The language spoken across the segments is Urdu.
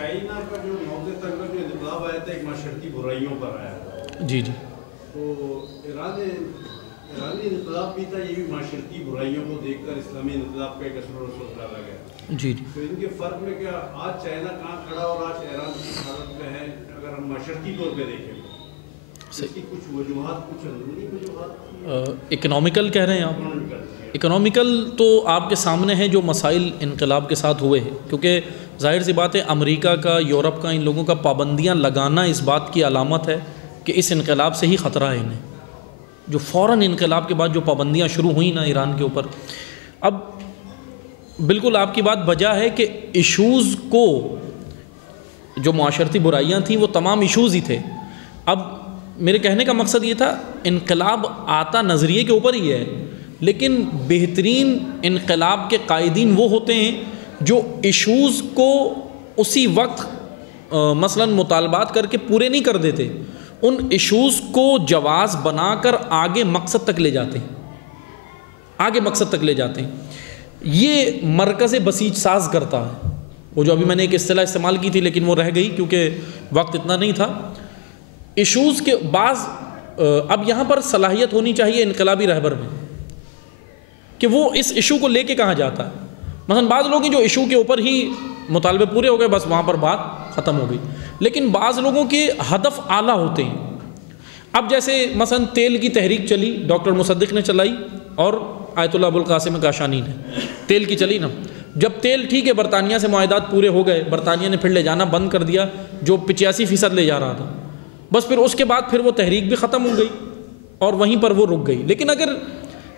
چائنا کا جو 9 تک کا جو انقلاب آیا تھا ایک معاشرتی برائیوں پر آیا تھا. جی جی. تو ایرانی انقلاب بھی تھا, یہ بھی معاشرتی برائیوں کو دیکھ کر اسلامی انقلاب کا ایک اثر و رسوخ ڈالا گیا. جی جی. تو ان کے فرق میں کیا آج چائنا کہاں کھڑا اور آج ایران کی حالت میں ہے اگر ہم معاشرتی طور پہ دیکھیں تو اس کی کچھ وجوہات, کچھ اندرونی وجوہات اکنامیکل کہہ رہے ہیں آپ؟ اکنامیکل تو آپ کے سامنے ہیں جو مسائل انقلاب کے ساتھ ہوئے ہیں, کیونکہ ظاہر سی بات ہے امریکہ کا, یورپ کا, ان لوگوں کا پابندیاں لگانا اس بات کی علامت ہے کہ اس انقلاب سے ہی خطرہ ہے انہیں. جو فوراً انقلاب کے بعد جو پابندیاں شروع ہوئیں نا ایران کے اوپر, اب بالکل آپ کی بات بجا ہے کہ ایشوز کو, جو معاشرتی برائیاں تھیں وہ تمام ایشوز ہی تھے. اب میرے کہنے کا مقصد یہ تھا انقلاب آتا نظریے کے اوپر ہی ہے, لیکن بہترین انقلاب کے قائدین وہ ہوتے ہیں جو ایشوز کو اسی وقت مثلاً مطالبات کر کے پورے نہیں کر دیتے, ان ایشوز کو جواز بنا کر آگے مقصد تک لے جاتے ہیں, آگے مقصد تک لے جاتے ہیں. یہ مرکز بسیج ساز کرتا ہے. وہ جو ابھی میں نے ایک اصطلاح استعمال کی تھی لیکن وہ رہ گئی کیونکہ وقت اتنا نہیں تھا. ایشوز کے بعض اب یہاں پر صلاحیت ہونی چاہیے انقلابی رہبر میں کہ وہ اس ایشو کو لے کے کہاں جاتا ہے. مثلا بعض لوگ ہیں جو ایشو کے اوپر ہی مطالبے پورے ہو گئے, بس وہاں پر بات ختم ہو گئی, لیکن بعض لوگوں کے ہدف اعلیٰ ہوتے ہیں. اب جیسے مثلا تیل کی تحریک چلی, ڈاکٹر مصدق نے چلائی اور آیت اللہ ابوالقاسم کاشانی نے, تیل کی چلی نا. جب تیل ٹھیک ہے برطانیہ سے معاہدات پورے ہو گئے, برطانیہ نے پھر لے جانا بند کر دیا جو 85% لے جا رہا تھا, بس پھر اس کے بعد پھر وہ تحریک بھی ختم ہو گئی اور وہیں پر وہ رک گئی. لیکن اگر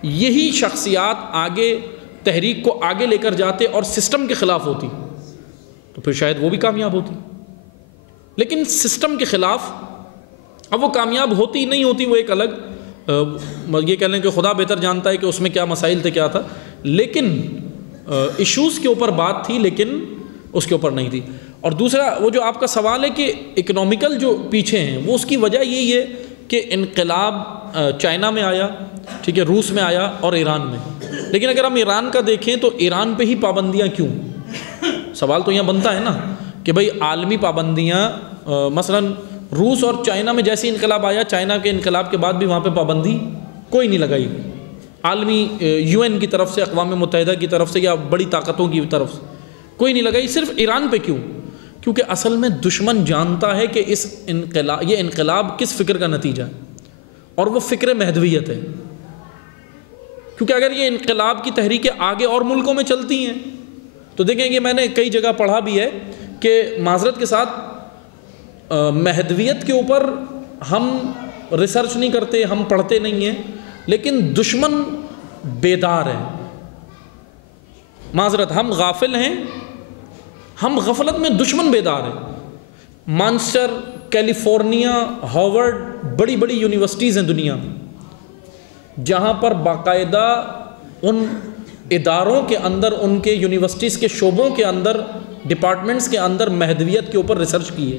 یہی شخصیات آگے تحریک کو آگے لے کر جاتے اور سسٹم کے خلاف ہوتی تو پھر شاید وہ بھی کامیاب ہوتی. لیکن سسٹم کے خلاف, اب وہ کامیاب ہوتی نہیں ہوتی وہ ایک الگ, یہ کہہ لیں کہ خدا بہتر جانتا ہے کہ اس میں کیا مسائل تھے کیا تھا, لیکن ایشوز کے اوپر بات تھی لیکن اس کے اوپر نہیں تھی. اور دوسرا وہ جو آپ کا سوال ہے کہ اکنامیکل جو پیچھے ہیں, وہ اس کی وجہ یہی ہے کہ انقلاب چائنا میں آیا, ٹھیک ہے, روس میں آیا اور ایران میں. لیکن اگر ہم ایران کا دیکھیں تو ایران پہ ہی پابندیاں کیوں؟ سوال تو یہاں بنتا ہے نا کہ بھئی عالمی پابندیاں, مثلاً روس اور چائنا میں جیسے انقلاب آیا, چائنا کے انقلاب کے بعد بھی وہاں پہ پابندی کوئی نہیں لگائی عالمی UN کی طرف سے, اقوام متحدہ کی طرف سے یا بڑی طاقتوں کی طرف سے کوئی نہیں لگائی. صرف ایران پہ کیوں؟ کیونکہ اصل میں دشمن جانتا ہے کہ یہ انقلاب کس فکر کا نتیجہ ہے, اور وہ فکر مہدویت ہے. کیونکہ اگر یہ انقلاب کی تحریکیں آگے اور ملکوں میں چلتی ہیں تو دیکھیں گے, میں نے کئی جگہ پڑھا بھی ہے کہ معذرت کے ساتھ مہدویت کے اوپر ہم ریسرچ نہیں کرتے, ہم پڑھتے نہیں ہیں, لیکن دشمن بیدار ہے. معذرت, ہم غافل ہیں, ہم غفلت میں, دشمن بیدار ہے. مانچسٹر, کیلیفورنیا, ہارورڈ, بڑی بڑی یونیورسٹیز ہیں دنیا میں جہاں پر باقاعدہ ان اداروں کے اندر, ان کے یونیورسٹیز کے شعبوں کے اندر, ڈپارٹمنٹس کے اندر مہدویت کے اوپر ریسرچ کی ہے.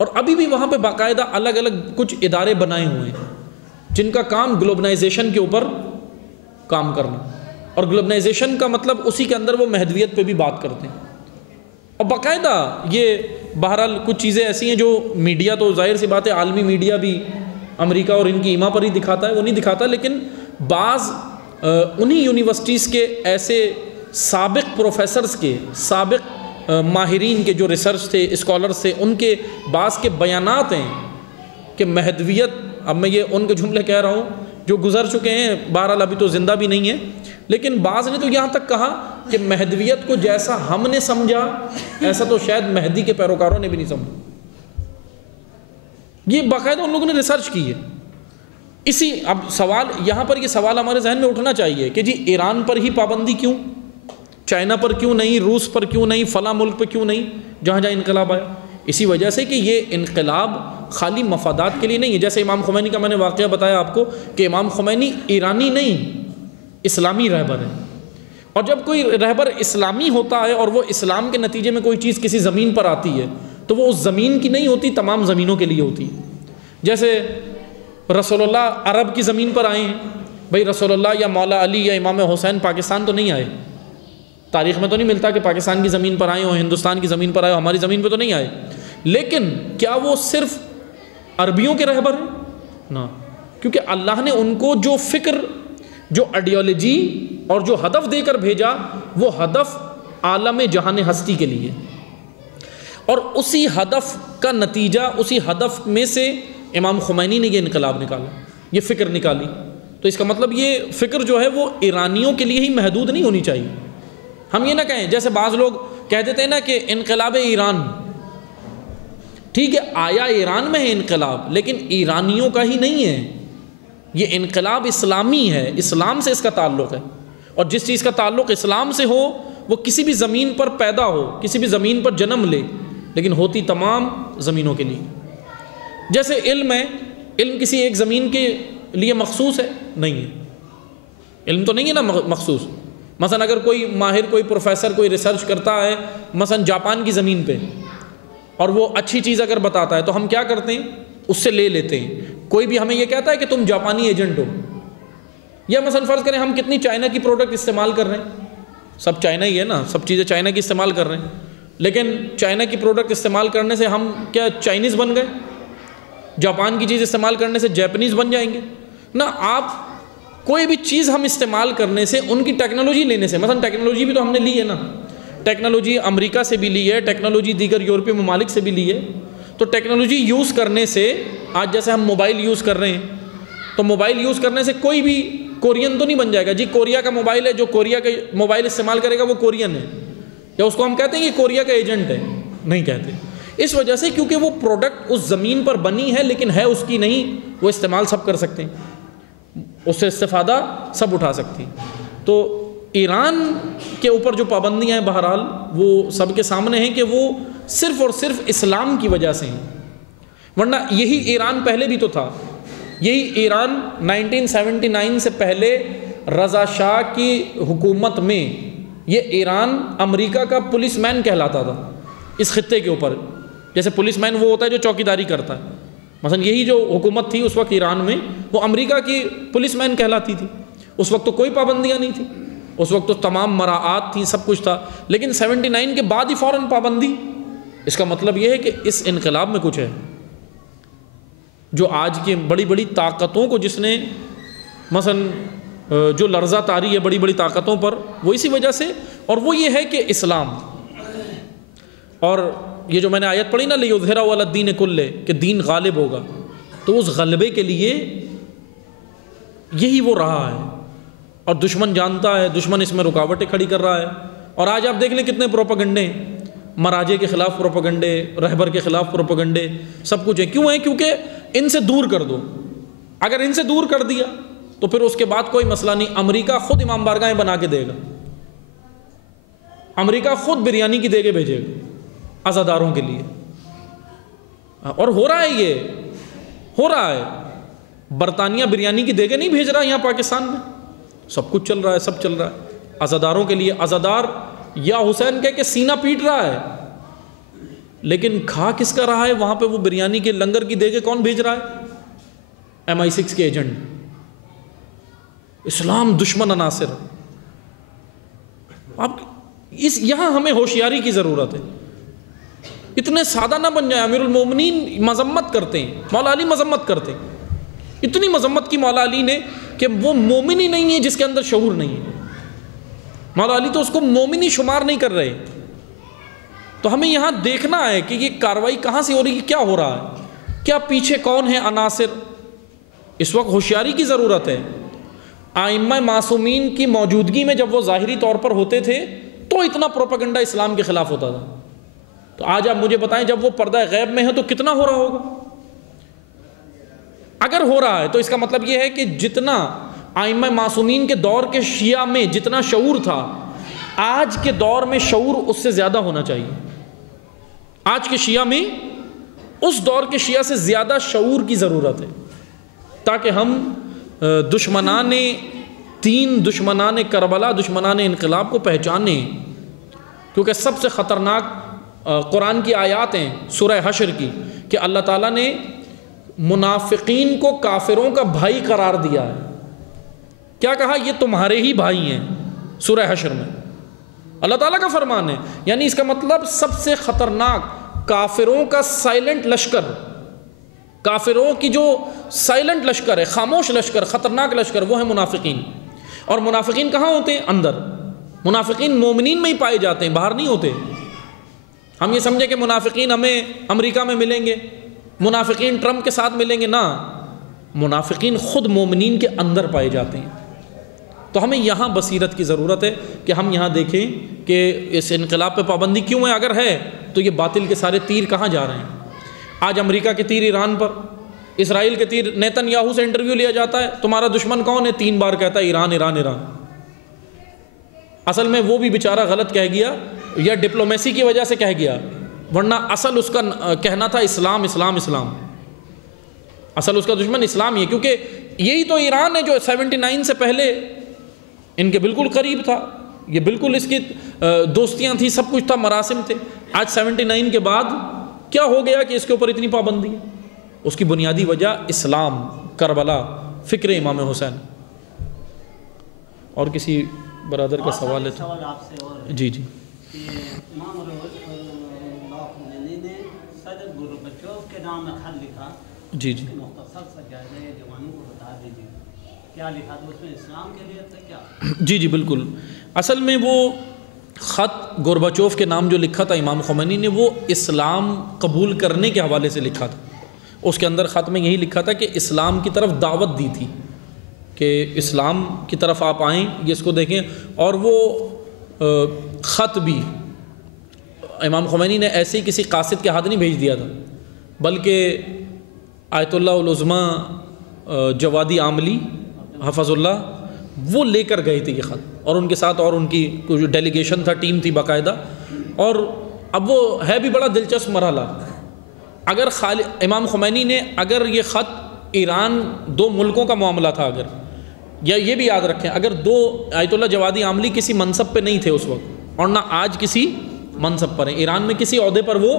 اور ابھی بھی وہاں پہ باقاعدہ الگ الگ کچھ ادارے بنائے ہوئے ہیں جن کا کام گلوبلائزیشن کے اوپر کام کرنا, اور گلوبلائزیشن کا مطلب اسی کے اندر وہ مہدویت پہ بھی بات کرتے ہیں. اور باقاعدہ یہ بہرحال کچھ چیزیں ایسی ہیں جو میڈیا تو ظاہر سی بات ہے, عالمی میڈیا بھی امریکہ اور ان کی ایما پر ہی دکھاتا ہے, وہ نہیں دکھاتا, لیکن بعض انہی یونیورسٹیز کے ایسے سابق پروفیسرز کے, سابق ماہرین کے جو ریسرچ تھے, اسکالرز تھے, ان کے بعض کے بیانات ہیں کہ مہدویت, اب میں یہ ان کے جملے کہہ رہا ہوں جو گزر چکے ہیں, بہرحال ابھی تو زندہ بھی نہیں ہیں, لیکن بعض نے تو یہاں تک کہا کہ مہدویت کو جیسا ہم نے سمجھا ایسا تو شاید مہدی کے پیروکاروں نے بھی نہیں سمجھا. یہ باقاعدہ ان لوگوں نے ریسرچ کی ہے. اب سوال یہاں پر, یہ سوال ہمارے ذہن میں اٹھنا چاہیے کہ جی ایران پر ہی پابندی کیوں, چائنا پر کیوں نہیں, روس پر کیوں نہیں, فلاں ملک پر کیوں نہیں جہاں جہاں انقلاب آیا؟ اسی وجہ سے کہ یہ انقلاب خالی مفادات کے لیے نہیں ہے. جیسے امام خمینی کا میں نے واقعہ بتایا آپ کو کہ امام خمینی ایرانی نہیں, اسلامی رہبر ہے. اور جب کوئی رہبر اسلامی ہوتا ہے اور وہ اسلام کے نتیجے میں کوئی چیز کسی زمین پر آتی ہے تو وہ اس زمین کی نہیں ہوتی, تمام زمینوں کے لیے ہوتی ہے. جیسے رسول اللہ عرب کی زمین پر آئے ہیں, بھئی رسول اللہ یا مولا علی یا امام حسین پاکستان تو نہیں آئے, تاریخ میں تو نہیں ملتا کہ پاکستان کی زمین پر آئے ہوں، ہندوستان کی زمین پر آئے ہوں، ہماری زمین پہ تو نہیں آئے، لیکن کیا وہ صرف عربیوں کے رہبر ہیں؟ نہ، کیونکہ اللہ نے ان کو جو فکر، جو آئیڈیالوجی اور جو ہدف دے کر بھیجا، وہ ہدف عالم جہان ہستی کے لیے، اور اسی ہدف کا نتیجہ، اسی ہدف میں سے امام خمینی نے یہ انقلاب نکالا، یہ فکر نکالی۔ تو اس کا مطلب یہ فکر جو ہے وہ ایرانیوں کے لیے ہی محدود نہیں ہونی چاہیے۔ ہم یہ نہ کہیں جیسے بعض لوگ کہہ دیتے ہیں نا کہ انقلاب ایران، ٹھیک ہے آیا ایران میں ہے انقلاب، لیکن ایرانیوں کا ہی نہیں ہے، یہ انقلاب اسلامی ہے، اسلام سے اس کا تعلق ہے، اور جس چیز کا تعلق اسلام سے ہو وہ کسی بھی زمین پر پیدا ہو، کسی بھی زمین پر جنم لے، لیکن ہوتی تمام زمینوں کے لیے۔ جیسے علم ہے، علم کسی ایک زمین کے لیے مخصوص ہے؟ نہیں ہے، علم تو نہیں ہے نا مخصوص۔ مثلا اگر کوئی ماہر، کوئی پروفیسر کوئی ریسرچ کرتا ہے مثلا جاپان کی زمین پہ، اور وہ اچھی چیز اگر بتاتا ہے تو ہم کیا کرتے ہیں؟ اس سے لے لیتے ہیں۔ کوئی بھی ہمیں یہ کہتا ہے کہ تم جاپانی ایجنٹ ہو، یا مثلا فرض کریں ہم کتنی چائنا کی پروڈکٹ استعمال کر رہے ہیں، سب چائنا ہی ہے نا، سب چیزیں چائنا کی استعمال کر رہے ہیں، لیکن چائنا کی پروڈکٹ استعمال کرنے سے ہم کیا چائنیز بن گئے؟ جاپان کی چیز استعمال کرنے سے جیپنیز بن جائیں گے؟ نہ، آپ کوئی بھی چیز ہم استعمال کرنے سے، ان کی ٹیکنالوجی لینے سے، مثلا ٹیکنالوجی بھی تو ہم نے لی ہے نا، ٹیکنالوجی امریکہ سے بھی لی ہے، ٹیکنالوجی دیگر یورپی ممالک سے بھی لی ہے، تو ٹیکنالوجی یوز کرنے سے، آج جیسے ہم موبائل یوز کر رہے ہیں، تو موبائل یوز کرنے سے کوئی بھی کورین تو نہیں بن جائے گا جی کوریا کا موبائل ہے، جو کوریا کا موبائل استعمال کرے گا وہ کورین ہے، یا اس کو ہم کہتے ہیں کہ کوریا کا ایجنٹ ہے؟ نہیں کہتے، اس وجہ سے کیونکہ وہ پروڈکٹ اس زمین پر بنی ہے لیکن ہے اس کی نہیں، وہ استعمال سب کر سکتے ہیں، اس سے استفادہ سب اٹھا سکتے ہیں۔ تو ایران کے اوپر جو پابندیاں ہیں بہرحال وہ سب کے سامنے ہیں کہ وہ صرف اور صرف اسلام کی وجہ سے ہیں، ورنہ یہی ایران پہلے بھی تو تھا، یہی ایران 1979 سے پہلے رضا شاہ کی حکومت میں یہ ایران امریکہ کا پولیس مین کہلاتا تھا اس خطے کے اوپر، جیسے پولیس مین وہ ہوتا ہے جو چوکیداری کرتا ہے، مثلا یہی جو حکومت تھی اس وقت ایران میں وہ امریکہ کی پولیس مین کہلاتی تھی۔ اس وقت تو کوئی پابندیاں نہیں تھی، اس وقت تو تمام مراعات تھیں، سب کچھ تھا، لیکن 79 کے بعد ہی فوراً پابندی۔ اس کا مطلب یہ ہے کہ اس انقلاب میں کچھ ہے، جو آج کی بڑی بڑی طاقتوں کو جس نے مثلا جو لرزہ طاری ہے بڑی بڑی طاقتوں پر، وہ اسی وجہ سے، اور وہ یہ ہے کہ اسلام، اور یہ جو میں نے آیت پڑھی نا لِيُظْهِرَهُ عَلَى الدِّينِ كُلِّهِ کہ دین غالب ہوگا، تو اس غلبے کے لیے یہی وہ رہا ہے، اور دشمن جانتا ہے، دشمن اس میں رکاوٹیں کھڑی کر رہا ہے، اور آج آپ دیکھ لیں کتنے پروپیگنڈے ہیں، مراجع کے خلاف پروپیگنڈے، رہبر کے خلاف پروپیگنڈے، سب کچھ ہیں۔ کیوں ہیں؟ کیونکہ ان سے دور کر دو، اگر ان سے دور کر دیا تو پھر اس کے بعد کوئی مسئلہ نہیں، امریکہ خود امام بارگاہیں بنا کے دے گا، امریکہ خود بریانی کی دیگیں بھیجے گا عزاداروں کے لیے، اور ہو رہا ہے، یہ ہو رہا ہے، برطانیہ بریانی کی دیگیں نہیں بھیج رہا یہاں پاکستان میں، سب کچھ چل رہا ہے، سب چل رہا ہے عزاداروں کے لیے۔ عزادار یا حسین کہہ کے سینہ پیٹ رہا ہے، لیکن کھا کس کا رہا ہے وہاں پہ؟ وہ بریانی کے لنگر کی دیگیں کون بھیج رہا ہے؟ MI6 کے ایجنٹ، اسلام دشمن عناصر۔ اب یہاں ہمیں ہوشیاری کی ضرورت ہے، اتنے سادہ نہ بن جائیں۔ امیر المومنین مذمت کرتے ہیں، مولا علی مذمت کرتے ہیں، اتنی مذمت کی مولا علی نے کہ وہ مومن ہی نہیں ہے جس کے اندر شعور نہیں ہے، مولا علی تو اس کو مومن ہی شمار نہیں کر رہے۔ تو ہمیں یہاں دیکھنا ہے کہ یہ کاروائی کہاں سے ہو رہی ہے، کیا ہو رہا ہے، کیا پیچھے کون ہے عناصر، اس وقت ہوشیاری کی ضرورت ہے۔ ائمہ معصومین کی موجودگی میں جب وہ ظاہری طور پر ہوتے تھے تو اتنا پروپیگنڈا اسلام کے خلاف ہوتا تھا، تو آج آپ مجھے بتائیں جب وہ پردہ غیب میں ہے تو کتنا ہو رہا ہوگا؟ اگر ہو رہا ہے تو اس کا مطلب یہ ہے کہ جتنا ائمہ معصومین کے دور کے شیعہ میں جتنا شعور تھا، آج کے دور میں شعور اس سے زیادہ ہونا چاہیے۔ آج کے شیعہ میں اس دور کے شیعہ سے زیادہ شعور کی ضرورت ہے، تاکہ ہم دشمنان دین، دشمنان کربلا، دشمنان انقلاب کو پہچانیں، کیونکہ سب سے خطرناک قرآن کی آیات ہیں سورہ حشر کی کہ اللہ تعالیٰ نے منافقین کو کافروں کا بھائی قرار دیا ہے۔ کیا کہا؟ یہ تمہارے ہی بھائی ہیں، سورہ حشر میں اللہ تعالیٰ کا فرمان ہے. یعنی اس کا مطلب سب سے خطرناک کافروں کا سائلنٹ لشکر، کافروں کی جو سائلنٹ لشکر ہے، خاموش لشکر، خطرناک لشکر، وہ ہے منافقین. اور منافقین کہاں ہوتے ہیں؟ اندر. منافقین مومنین میں ہی پائے جاتے ہیں، باہر نہیں ہوتے. ہم یہ سمجھیں کہ منافقین ہمیں امریکہ میں ملیں گے، منافقین ٹرمپ کے ساتھ ملیں گے، نہ، منافقین خود مومنین کے اندر پائے جاتے ہیں. تو ہمیں یہاں بصیرت کی ضرورت ہے کہ ہم یہاں دیکھیں کہ اس انقلاب پہ پابندی کیوں ہے. اگر ہے تو یہ باطل کے سارے تیر کہاں جا رہے ہیں؟ آج امریکہ کے تیر ایران پر، اسرائیل کے تیر. نیتن یاہو سے انٹرویو لیا جاتا ہے، تمہارا دشمن کون ہے؟ 3 بار کہتا ہے ایران ایران ایران. اصل میں وہ بھی بیچارہ غلط کہہ گیا یا ڈپلومیسی کی وجہ سے کہہ گیا، ورنہ اصل اس کا کہنا تھا اسلام اسلام اسلام. اصل اس کا دشمن اسلام ہی ہے، کیونکہ یہی تو ایران ہے جو 79 سے پہلے ان کے بالکل قریب تھا. یہ بالکل اس کی دوستیاں تھیں، سب کچھ تھا، مراسم تھے. آج 79 کے بعد کیا ہو گیا کہ اس کے اوپر اتنی پابندی ہے؟ اس کی بنیادی وجہ اسلام، کربلا، فکر امام حسین. اور کسی برادر کا سوال ہے تو جی جی. امام اللہ خمینی نے صدر گورباچوف کے نام میں خط لکھا، جی جی، مختصر سا جائزہ جوانوں کو بتا دیجیے کیا لکھا تھا اس میں؟ اسلام کے لیے تھا کیا؟ جی جی بالکل. اصل میں وہ خط گورباچوف کے نام جو لکھا تھا امام خمینی نے، وہ اسلام قبول کرنے کے حوالے سے لکھا تھا. اس کے اندر خط میں یہی لکھا تھا کہ اسلام کی طرف دعوت دی تھی کہ اسلام کی طرف آپ آئیں، یہ اس کو دیکھیں. اور وہ خط بھی امام خمینی نے ایسے ہی کسی قاصد کے ہاتھ نہیں بھیج دیا تھا، بلکہ آیت اللہ العظمیٰ جوادی عاملی حفظ اللہ وہ لے کر گئے تھے یہ خط، اور ان کے ساتھ اور ان کی جو ڈیلیگیشن تھا، ٹیم تھی باقاعدہ. اور اب وہ ہے بھی بڑا دلچسپ مرحلہ. اگر امام خمینی نے اگر یہ خط ایران 2 ملکوں کا معاملہ تھا، اگر یا یہ بھی یاد رکھیں، اگر آیت اللہ جوادی عاملی کسی منصب پہ نہیں تھے اس وقت، اور نہ آج کسی منصب پر ہیں، ایران میں کسی عہدے پر وہ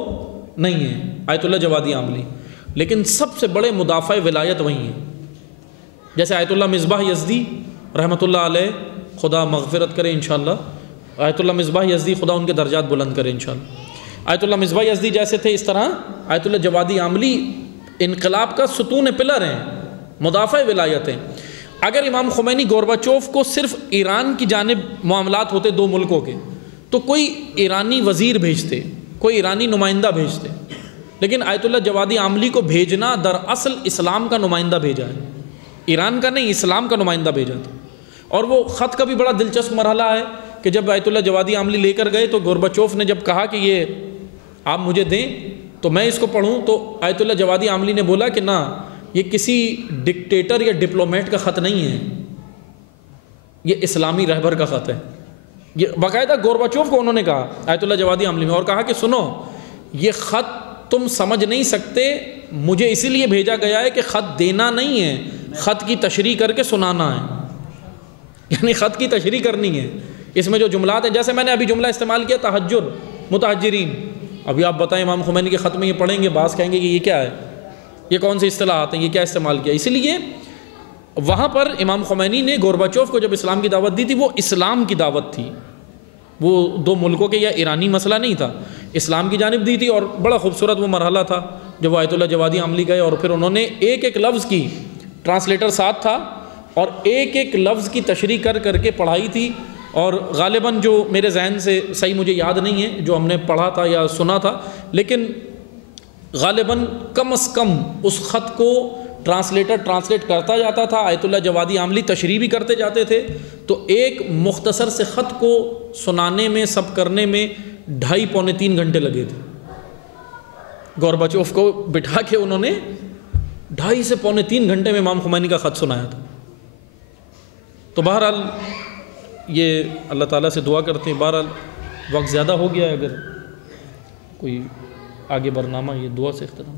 نہیں ہیں آیت اللہ جوادی عاملی، لیکن سب سے بڑے مدافع ولایت وہی ہیں. جیسے آیت اللہ مصباح یزدی رحمۃ اللہ علیہ، خدا مغفرت کرے انشاءاللہ. آیت اللہ مصباح یزدی خدا ان کے درجات بلند کرے انشاءاللہ. آیت اللہ مصباح یزدی جیسے تھے، اس طرح آیت اللہ جوادی عاملی انقلاب کا ستون پلر ہیں، مدافع ولایت ہیں. اگر امام خمینی گورباچوف کو صرف ایران کی جانب معاملات ہوتے 2 ملکوں کے، تو کوئی ایرانی وزیر بھیجتے، کوئی ایرانی نمائندہ بھیجتے. لیکن آیت اللہ جوادی عاملی کو بھیجنا دراصل اسلام کا نمائندہ بھیجا ہے، ایران کا نہیں، اسلام کا نمائندہ بھیجا تھا. اور وہ خط کا بھی بڑا دلچسپ مرحلہ ہے کہ جب آیت اللہ جوادی عاملی لے کر گئے تو گورباچوف نے جب کہا کہ یہ آپ مجھے دیں تو میں اس کو پڑھوں، تو آیت اللہ جوادی عاملی نے بولا کہ نہ، یہ کسی ڈکٹیٹر یا ڈپلومیٹ کا خط نہیں ہے، یہ اسلامی رہبر کا خط ہے. یہ باقاعدہ گورباچوف کو انہوں نے کہا آیت اللہ جوادی عاملی میں، اور کہا کہ سنو، یہ خط تم سمجھ نہیں سکتے، مجھے اسی لیے بھیجا گیا ہے کہ خط دینا نہیں ہے، خط کی تشریح کر کے سنانا ہے. یعنی خط کی تشریح کرنی ہے. اس میں جو جملات ہیں، جیسے میں نے ابھی جملہ استعمال کیا تہجر، متہجرین، ابھی آپ بتائیں امام خمینی کے خط میں یہ پڑھیں گے، بعض کہیں گے کہ یہ کیا ہے، یہ کون سی اصطلاحات ہیں، یہ کیا استعمال کیا. اسی لیے وہاں پر امام خمینی نے گورباچوف کو جب اسلام کی دعوت دی تھی، وہ اسلام کی دعوت تھی، وہ 2 ملکوں کے یا ایرانی مسئلہ نہیں تھا، اسلام کی جانب دی تھی. اور بڑا خوبصورت وہ مرحلہ تھا جب وہ آیت اللہ جوادی عاملی گئے، اور پھر انہوں نے ایک لفظ کی، ٹرانسلیٹر ساتھ تھا، اور ایک لفظ کی تشریح کر کے پڑھائی تھی. اور غالباً جو میرے ذہن سے صحیح مجھے یاد نہیں ہے جو ہم نے پڑھا تھا یا سنا تھا، لیکن غالباً کم از کم اس خط کو ٹرانسلیٹر ٹرانسلیٹ کرتا جاتا تھا، آیت اللہ جوادی عاملی تشریح بھی کرتے جاتے تھے. تو ایک مختصر سے خط کو سنانے میں، سب کرنے میں 2.5 پونے 3 گھنٹے لگے تھے. گورباچوف کو بٹھا کے انہوں نے 2.5 سے پونے 3 گھنٹے میں امام خمینی کا خط سنایا تھا. تو بہرحال یہ اللہ تعالیٰ سے دعا کرتے ہیں. بہرحال وقت زیادہ ہو گیا ہے، اگر کوئی آگے برنامہ یہ دعا سے اختتام.